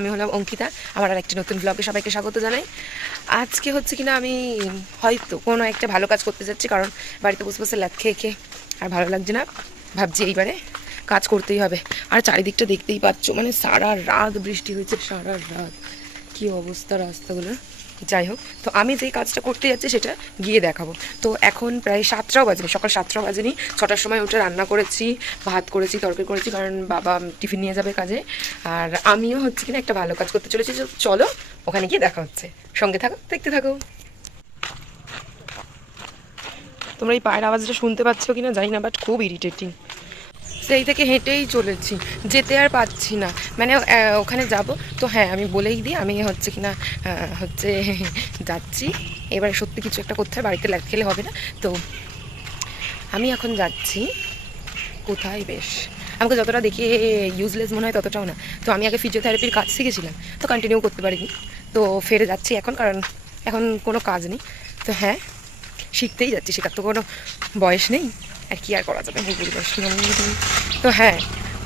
আমি হলাম অঙ্কিতা। আমার আর একটি নতুন ব্লগে সবাইকে স্বাগত জানাই। আজকে হচ্ছে কিনা আমি, হয়তো কোনো একটা ভালো কাজ করতে যাচ্ছি, কারণ বাড়িতে বসে বসে লাত খেয়ে খেয়ে আর ভালো লাগছে না। ভাবছি এইবারে কাজ করতেই হবে। আর চারিদিকটা দেখতেই পাচ্ছ মানে সারা রাত বৃষ্টি হয়েছে, সারা রাত। কি অবস্থা রাস্তাগুলোর? যাই হোক, তো আমি যেই কাজটা করতে যাচ্ছি সেটা গিয়ে দেখাবো। তো এখন প্রায় সাতটাও বাজেনি, সকাল সাতটাও বাজেনি, ছটার সময় উঠে রান্না করেছি, ভাত করেছি, তরকারি করেছি, কারণ বাবা টিফিন নিয়ে যাবে কাজে। আর আমিও হচ্ছে কিনা একটা ভালো কাজ করতে চলেছি চলো ওখানে গিয়ে দেখা হচ্ছে। সঙ্গে থাকো, দেখতে থাকো। তোমরা এই পায়ের আওয়াজটা শুনতে পাচ্ছ কিনা জানি না বাট খুব ইরিটেটিং সেই থেকে হেঁটেই চলেছি, যেতে আর পাচ্ছি না। মানে ওখানে যাব। তো হ্যাঁ আমি বলেই দিই, আমি হচ্ছে কিনা হচ্ছে যাচ্ছি। এবার সত্যি কিছু একটা করতে হবে বাড়িতে ল্যাদ খেলে হবে না। তো আমি এখন যাচ্ছি। কোথায় বেশ? আমাকে যতটা দেখে ইউজলেস মনে হয় ততটাও না। তো আমি আগে ফিজিওথেরাপির কাজ শিখেছিলাম, তো কন্টিনিউ করতে পারিনি। তো ফেরে যাচ্ছি এখন, কারণ এখন কোনো কাজ নেই। তো হ্যাঁ শিখতেই যাচ্ছি শেখার তো কোনো বয়স নেই। কি আর করা যাবে? না। তো হ্যাঁ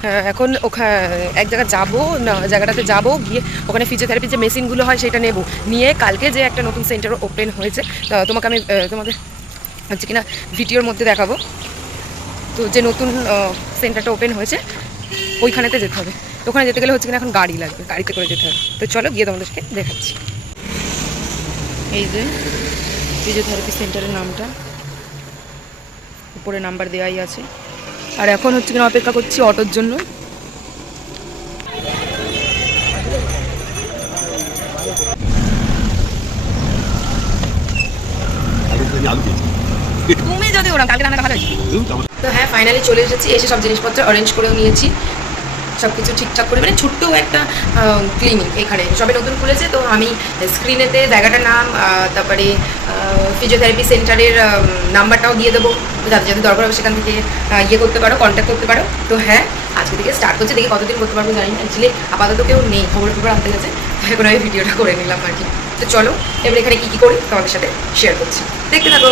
হ্যাঁ, এখন ওখানে এক জায়গায় যাব না জায়গাটাতে যাব গিয়ে ওখানে ফিজিওথেরাপির যে মেশিনগুলো হয় সেটা নেব। নিয়ে কালকে যে একটা নতুন সেন্টার ওপেন হয়েছে তোমাকে আমি তোমাকে হচ্ছে কিনা ভিডিওর মধ্যে দেখাবো। তো যে নতুন সেন্টারটা ওপেন হয়েছে ওইখানেতে যেতে হবে। তো ওখানে যেতে গেলে হচ্ছে কিনা এখন গাড়ি লাগবে গাড়িতে করে যেতে হবে। তো চলো গিয়ে তোমাদেরকে দেখাচ্ছি। এই যে ফিজিওথেরাপি সেন্টারের নামটা। উপরে নাম্বার দেওয়াই আছে। আর এখন হচ্ছে কিনা অপেক্ষা করছি অটোর জন্য। তুমি যদি ওরকম কালকে রান্নাটা ভালো তো হ্যাঁ ফাইনালি চলে এসেছি এসে সব জিনিসপত্র অরেঞ্জ করেও নিয়েছি। সব কিছু ঠিকঠাক করে মানে ছোট্ট একটা ক্লিনিক এখানে। সবে নতুন খুলেছে, তো আমি স্ক্রিনেতে জায়গাটার নাম তারপরে ফিজিওথেরাপি সেন্টারের নাম্বারটাও দিয়ে দেবো। যাদের যাদের দরকার হবে সেখান থেকে ইয়ে করতে পারো কন্ট্যাক্ট করতে পারো। তো হ্যাঁ আজকে থেকে স্টার্ট করছে। দেখি কতদিন করতে পারব জানি না। অ্যাকচুয়ালি আপাতত কেউ নেই, খবর খবর আনতে গেছে। এখন আমি ভিডিওটা করে নিলাম আর কি। তো চলো, এবার এখানে কী কী করি তোমাদের সাথে শেয়ার করছি। দেখতে থাকো।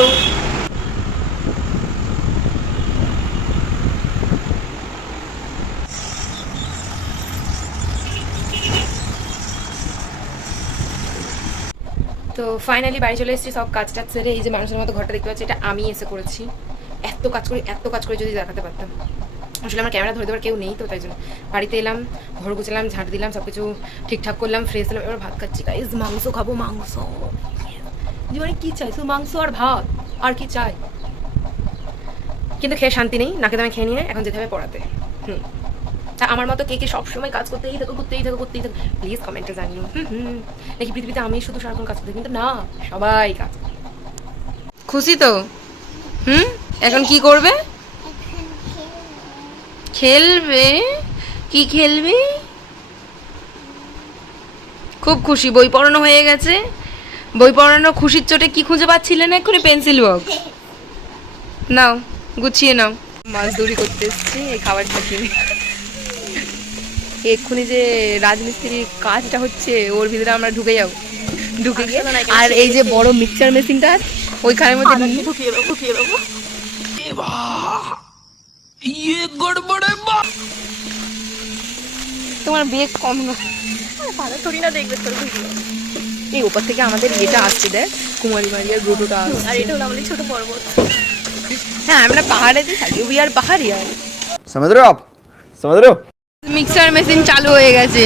তো ফাইনালি বাড়ি চলে এসেছি, সব কাজ টাজ সেরে এই যে মানুষের মতো ঘরটা দেখতে পাচ্ছি, এটা আমি এসে করেছি। এত কাজ করি, এত কাজ করে যদি দেখাতে পারতাম। আসলে আমার ক্যামেরা ধরে দেওয়ার কেউ নেই তো, তাই জন্য। বাড়িতে এলাম, ঘর গুছালাম, ঝাঁট দিলাম সব কিছু ঠিকঠাক করলাম ফ্রেশ হলাম, এবার ভাত খাচ্ছি। গাইজ মাংস খাব, মাংস। জীবনে কি চাই? শুধু মাংস আর ভাত, আর কি চাই? কিন্তু খেয়ে শান্তি নেই, নাকে দামে খেয়ে নিয়ে, এখন যেতে হবে পড়াতে। হুম। আমার মতো কে কে সবসময় কাজ করতেই থাকো করতেই থাকো করতেই থাকো প্লিজ কমেন্টে জানিও হুম নাকি পৃথিবীতে আমি শুধু সারাক্ষণ কাজ করতে কিন্তু না সবাই কাজ করে। খুশি তো? হুম? এখন কি করবে? খেলবে? কি খেলবে? খুব খুশি বই পড়ানো হয়ে গেছে। বই পড়ানো খুশির চোটে কি খুঁজে পাচ্ছিলে না এক্ষুনি? Pencil box. নাও গুছিয়ে নাও। মাছ দৌড়ি করতে এসছি এই খাবারটা কিনে এক্ষুনি যে রাজমিস্ত্রির কাজটা হচ্ছে ওর ভিতরে আমরা ঢুকে যাব। ঢুকে গিয়ে আর এই যে বড় মিক্সচার মেশিনটা ওইখানের মধ্যে তোমার বেগ কম না। এই ওপর থেকে আমাদের ইয়েটা আসছে দেখ কুমারী মারিয়ার আর এটা হলো আমাদের ছোট পর্বত হ্যাঁ আমরা পাহাড়েতে থাকি উই আর পাহাড়ি আর সমুদ্র সমুদ্র। মিক্সার মেশিন চালু হয়ে গেছে।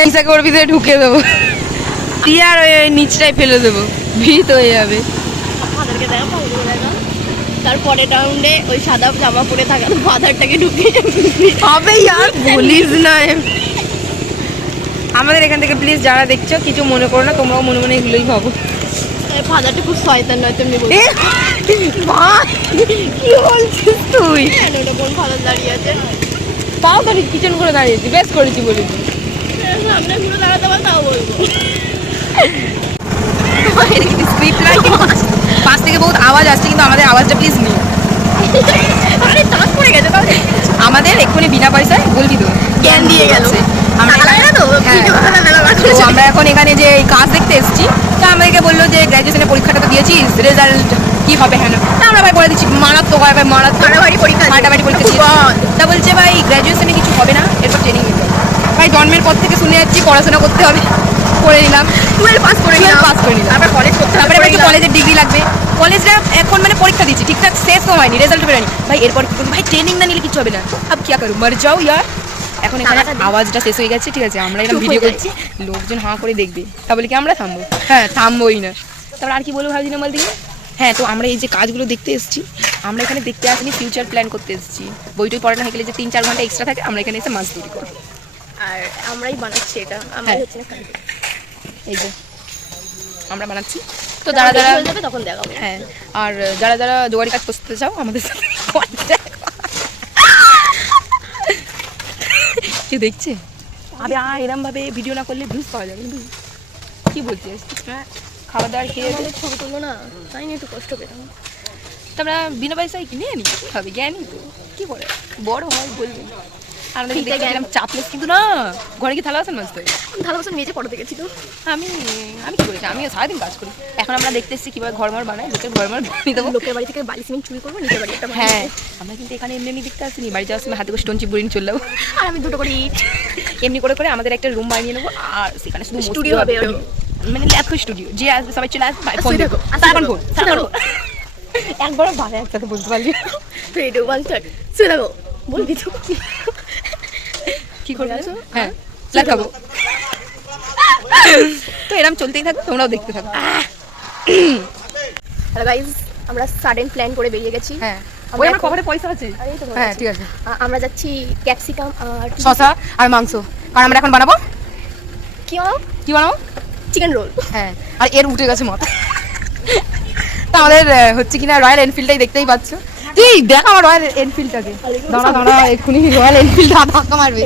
এইটাকে ওর ভিতরে ঢুকে দেবো। দিয়ে আর ওই নিচটায় ফেলে দেবো। ভিত হয়ে যাবে। তারপরে রাউন্ডে ওই সাদা জামা পরে থাকা ফাদারটাকে ঢুকিয়ে হবে আর বলিস না। আমাদের এখান থেকে প্লিজ যারা দেখছ কিছু মনে করো না তোমরাও মনে মনে এগুলোই ভাবো। ফাদারটা খুব শয়তান নয় তেমনি বলছি। কি বলছিস তুই? কোন ফাদার দাঁড়িয়ে আছে? তাও তো কিচেন করে দাঁড়িয়েছি বেশ করেছি বলেছি সামনে ঘুরে দাঁড়াতে পারো তাও বলব পাশ থেকে বহুত আওয়াজ আসছে কিন্তু আমাদের আওয়াজটা প্লিজ নেই আরে তাস পড়ে গেছে তাহলে। আমাদের এক্ষুনি বিনা পয়সায় বলবি তো জ্ঞান দিয়ে গেল আমরা আমরা এখানে- তো হ্যাঁ। ভিডিও বানানো মেলা বার তো। আমরা এখন এখানে যে এই কাজ দেখতে এসেছি তা আমাদেরকে বলল যে গ্র্যাজুয়েশনের পরীক্ষাটা তো দিয়েছিস রেজাল্ট কি হবে হ্যাঁ আমরা ভাই বলে দিচ্ছি মারাত্মক হয় ভাই মারাত্মক। মারামারি পরীক্ষা মারামারি পরীক্ষা। তা বলছে ভাই গ্র্যাজুয়েশনে কিছু হবে না এরপর ট্রেনিং নিতে ভাই ভাই জন্মের পর থেকে শুনে যাচ্ছি পড়াশোনা করতে হবে করে নিলাম। টুয়েলভ পাস করে নিলাম। পাস করে নিলাম। তারপর কলেজ করতে হবে তারপরে করে নিলাম। কলেজের ডিগ্রি লাগবে। কলেজটা এখন মানে পরীক্ষা দিচ্ছি ঠিকঠাক শেষ তো হয়নি রেজাল্ট বেরোয়নি। ভাই এরপর ভাই ট্রেনিং না নিলে কিছু হবে না। আব কি করব মার যাও ইয়ার। এখন এখানে আওয়াজটা শেষ হয়ে গেছে ঠিক আছে আমরা এরকম ভিডিও করছি। লোকজন হাঁ করে দেখবে। তা বলে কি আমরা থামবো? হ্যাঁ থামবোই না। তারপর আর কি বলব ভাবছি না বলতে হ্যাঁ তো আমরা এই যে কাজগুলো দেখতে এসেছি আমরা এখানে দেখতে আসিনি ফিউচার প্ল্যান করতে এসেছি। বইটই পড়ানো হয়ে গেলে যে তিন চার ঘণ্টা এক্সট্রা থাকে আমরা এখানে এসে মাছ তৈরি করব। আর আমরাই বানাচ্ছি এটা আমরাই হ্যাঁ। হচ্ছে না এই যে আমরা বানাচ্ছি। তো যারা যারা যাবে তখন দেখাবো। হ্যাঁ আর যারা যারা জোগাড়ি কাজ করতে চাও আমাদের সাথে কে দেখছে? আবে আ এরম ভাবে ভিডিও না করলে ভিউজ পাওয়া যাবে বুঝলি? কি বলছিস? হ্যাঁ। খাবার দাবার খেয়ে ছবি তুলবো না তাই নিয়ে একটু কষ্ট পেতাম তোমরা বিনা পয়সায় কিনে আনি? খাবে হবে জ্ঞানী তো। কি করে? বড় হয় বলবে। চাপলেস কিন্তু না। ঘরে কি থালা মেজে তো। আমি আমি কি করেছি? আমি সারাদিন কাজ করি। এখন আমরা দেখতে এসেছি কীভাবে ঘর মার বানাই লোকের ঘর মার বানিয়ে দেবো। লোকের বাড়ি থেকে বালি সিমেন্ট চুরি করব নিজের বাড়ি একটা হ্যাঁ আমরা কিন্তু এখানে এমনি এমনি দেখতে আসিনি। বাড়ি যাওয়ার সময় হাতে করে স্টোন চলে যাব। আর আমি দুটো করে ইট। এমনি করে করে আমাদের একটা রুম বানিয়ে নেব আর সেখানে শুধু Studio হবে। মানে ল্যাব স্টুডিও যে আসবে সবাই চলে আসবে ফোন শুয়ে দেখো সারাক্ষণ ফোন সারাক্ষণ বারে একসাথে বলতে পারলি রেডিও ওয়ান থার্ড শুয়ে থাকো বলবি তো কি করবে হ্যাঁ খাব তো এরকম চলতেই থাকবে তোমরাও দেখতে থাকো। হ্যালো গাইজ আমরা সাডেন প্ল্যান করে বেরিয়ে গেছি। হ্যাঁ। ওই আমার এখন- পয়সা আছে। হ্যাঁ ঠিক আছে। আমরা যাচ্ছি ক্যাপসিকাম আর শশা আর মাংস। কারণ আমরা এখন বানাবো। কি বানাবো? কি বানাবো? চিকেন রোল হ্যাঁ আর এর উঠে গেছে তো আমাদের হচ্ছে কিনা রয়্যাল এনফিল্ডটাই দেখতেই পাচ্ছ। তুই দেখ আমার রয়্যাল এনফিল্ডটাকে দাঁড়া দাঁড়া এক্ষুনি রয়্যাল এনফিল্ড ধাক্কা মারবে।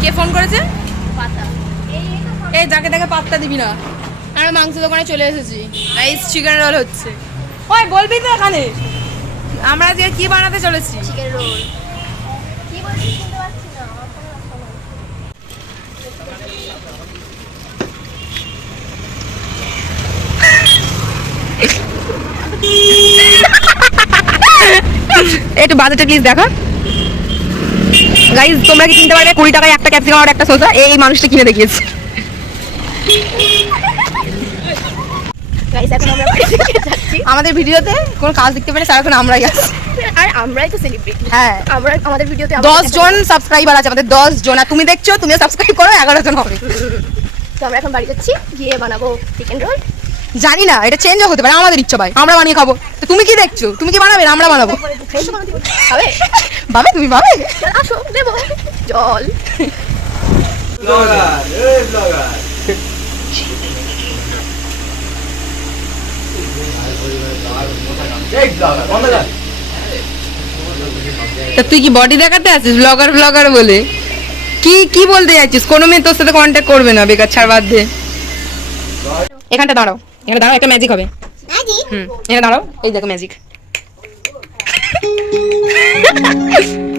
কে ফোন করেছে? এই যাকে দেখে পাত্তা দিবি না। আমরা মাংস দোকানে চলে এসেছি। রাইস চিকেন রোল হচ্ছে। ওই বলবি তো এখানে। আমরা আজকে কি বানাতে চলেছি? চিকেন রোল কি বলছিস? শুনতে পাচ্ছি না আমার ফোনে রাস্তা নেই। একটু বাজেটে প্লিজ দেখা। গাইজ তোমরা কি কিনতে পারবে? কুড়ি টাকায় একটা ক্যাপসিকাম আর একটা সোসা এই মানুষটা কিনে দেখিয়েছে। আমাদের ভিডিওতে কোনো কাজ দেখতে পেলে সারাক্ষণ আমরাই আছি। আর আমরাই তো সেলিব্রিটি হ্যাঁ। আমরা আমাদের ভিডিওতে দশ জন সাবস্ক্রাইবার আছে আমাদের দশ জন। আর তুমি দেখছ তুমিও সাবস্ক্রাইব করো এগারো জন হবে। তো আমরা এখন বাড়ি যাচ্ছি গিয়ে বানাবো চিকেন রোল জানি না এটা চেঞ্জও হতে পারে আমাদের ইচ্ছা ভাই আমরা বানিয়ে খাব। তো তুমি কি দেখছ? তুমি কি বানাবে? আমরা বানাবো। বাবে তুমি ভাবে? আসো জল। তা তুই কি বডি দেখাতে আছিস ব্লগার ব্লগার বলে। কি কি বলতে যাচ্ছিস কোনো মেয়ে তোর সাথে কন্ট্যাক্ট করবে না বেকার ছাড় বাদ দে। এখানটা দাঁড়াও। এখানে দাঁড়াও একটা ম্যাজিক হবে। হুম এখানে দাঁড়াও এই দেখো ম্যাজিক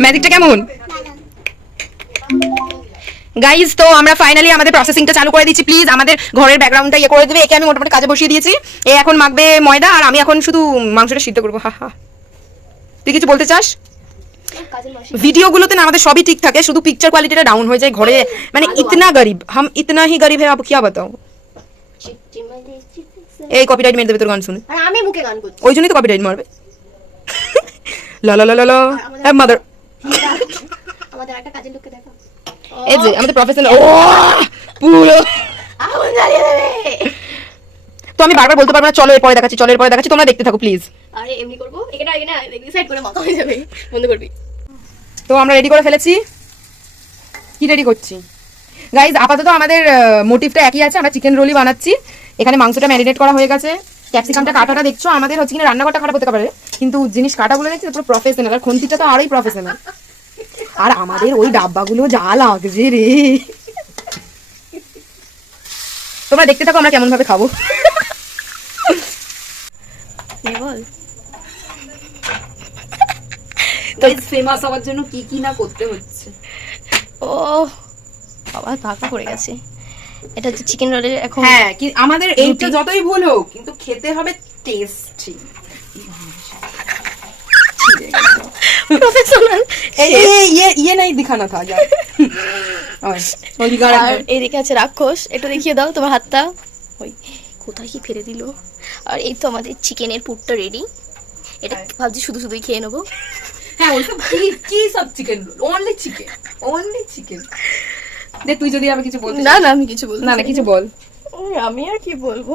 ম্যাজিকটা কেমন? গাইজ তো আমরা ফাইনালি আমাদের প্রসেসিংটা চালু করে দিচ্ছি প্লিজ আমাদের ঘরের ব্যাকগ্রাউন্ডটা ইয়ে করে দেবে। একে আমি মোটামুটি কাজে বসিয়ে দিয়েছি। এ এখন মাখবে ময়দা আর আমি এখন শুধু মাংসটা সিদ্ধ করব হা হা। তুই কিছু বলতে চাস? ভিডিওগুলোতে না আমাদের সবই ঠিক থাকে শুধু পিকচার কোয়ালিটিটা ডাউন হয়ে যায় ঘরে। মানে ইতনা গরিব হাম ইতনা হি গরিব হ্যাঁ আপ কিয়া বাতাও? এই কপিরাইট মেরে দেবে তোর গান শুনে। আর আমি মুখে গান করছি। ওই জন্যই তো কপিরাইট মারবে। লা লা লা লা হ্যাঁ মাদার আমাদের একটা কাজের লোককে দেখো। এই যে আমাদের প্রফেশনাল ও পুরো। আগুন জ্বালিয়ে দেবে। তো আমি বারবার বলতে পারব না চলো এরপরে দেখাচ্ছি চলো এরপরে দেখাচ্ছি তোমরা দেখতে থাকো প্লিজ আরে এমনি করব? এখানে আগে না সাইড করে মাথা হয়ে যাবে। বন্ধ করবি। তো আমরা রেডি করে ফেলেছি। কি রেডি করছি? গাইজ আপাতত আমাদের মোটিভটা একই আছে আমরা চিকেন রোলই বানাচ্ছি। এখানে মাংসটা ম্যারিনেট করা হয়ে গেছে। ক্যাপসিকামটা কাটাটা দেখছ? আমাদের হচ্ছে কিনা রান্নাঘরটা খারাপ হতে পারে। কিন্তু জিনিস কাটাগুলো দেখছি পুরো প্রফেশনাল আর খুন্তিটা তো আরোই প্রফেশনাল আর আমাদের ওই ডাব্বাগুলো যা লাগছে রে। তোমরা দেখতে থাকো আমরা কেমন ভাবে খাব বল? তো ফেমাস হওয়ার জন্য কি কি না করতে হচ্ছে? ও বাবা ফাঁকা পড়ে গেছে। এটা হচ্ছে চিকেন রোলের এখন হ্যাঁ কি আমাদের এইটা যতই ভুল হোক কিন্তু খেতে হবে টেস্টি ইয়ে, প্রফেশনাল ইয়ে নাই দেখানো থা আর এদিকে আছে রাক্ষস এটা দেখিয়ে দাও তোমার হাতটা। ওই কোথায় কি ফেলে দিল? আর এই তো আমাদের চিকেনের পুরটা রেডি এটা ভাবছি শুধু শুধুই খেয়ে নেব। হ্যাঁ ওইসব কি কি সব chicken only chicken only chicken দে তুই যদি আমি কিছু বলতে না না আমি কিছু বলব না না কিছু বল। আমি আর কি বলব?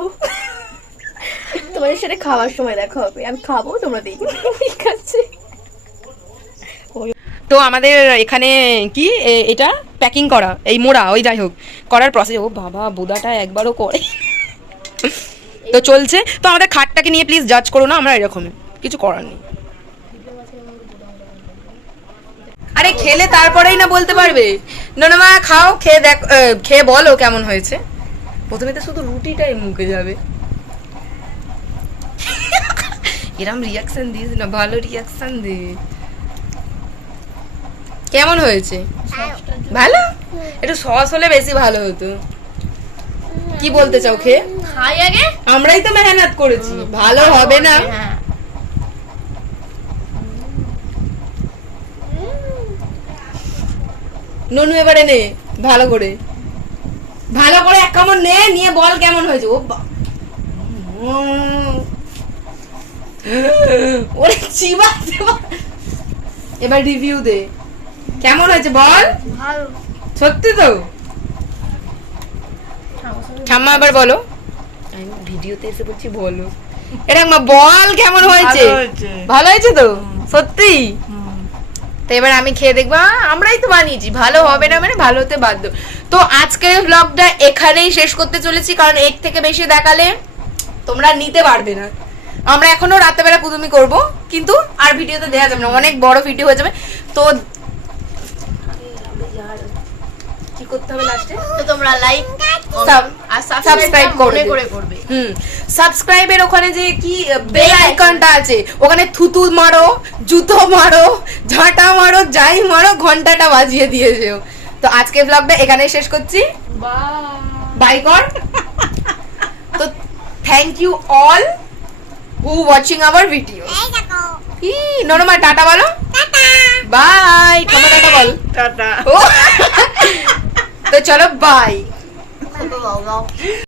তোমাদের সাথে খাওয়ার সময় দেখা হবে। আমি খাব তোমরা দেখবে। ঠিক আছে? তো আমাদের এখানে কি? এটা প্যাকিং করা। এই মোড়া ওই যাই হোক। করার প্রসেস ও বাবা বোদাটা একবারও করে। তো চলছে। তো আমাদের খাটটাকে নিয়ে প্লিজ জাজ করো না আমরা এরকমই। কিছু করার নেই। আরে খেলে তারপরেই না বলতে পারবে। ননমা খাও খেয়ে দেখ খেয়ে বলো কেমন হয়েছে। প্রথমে তো শুধু রুটিটাই মুখে যাবে। এরম রিয়াকশন দিস না ভালো রিয়াকশন দে। কেমন হয়েছে? ভালো? একটু সস হলে বেশি ভালো হতো। কি বলতে চাও খেয়ে? খাই আগে। আমরাই তো মেহনত করেছি। ভালো হবে না হ্যাঁ নুনু এবারে নে ভালো করে। ভালো করে এক কামড় নে নিয়ে বল কেমন হয়েছে। ও ওরে চিবাতে বা- এবার রিভিউ দে। কেমন হয়েছে বল? সত্যি তো? ঠাম্মা আবার বলো। আমি ভিডিওতে এসে বলছি বলো। এটা মা বল কেমন হয়েছে। ভালো হয়েছে। তো? সত্যি? তো এবার আমি খেয়ে দেখব আমরাই তো বানিয়েছি, ভালো হবে না মানে ভালো হতে বাধ্য। তো আজকের ব্লগটা এখানেই শেষ করতে চলেছি, কারণ এর থেকে বেশি দেখালে তোমরা নিতে পারবে না। আমরা এখনও রাত্রেবেলা কুদুমি করব, কিন্তু আর ভিডিওতে দেওয়া যাবে না, অনেক বড় ভিডিও হয়ে যাবে। তো কি করতে হবে লাস্টে তো তোমরা লাইক আর সাবস্ক্রাইব করে করে করবে। হুম। সাবস্ক্রাইবের ওখানে যে কি বেল আইকনটা আছে ওখানে থুতু মারো জুতো মারো ঝাঁটা মারো যাই মারো ঘন্টাটা বাজিয়ে দিয়েছে ও। তো আজকে ব্লগটা এখানে শেষ করছি। বাই কর তো thank you all who watching our video ই নরমা টাটা বলো। বাই টাটা টাটা বল। টাটা। ও। তো চলো বাই বাও বাও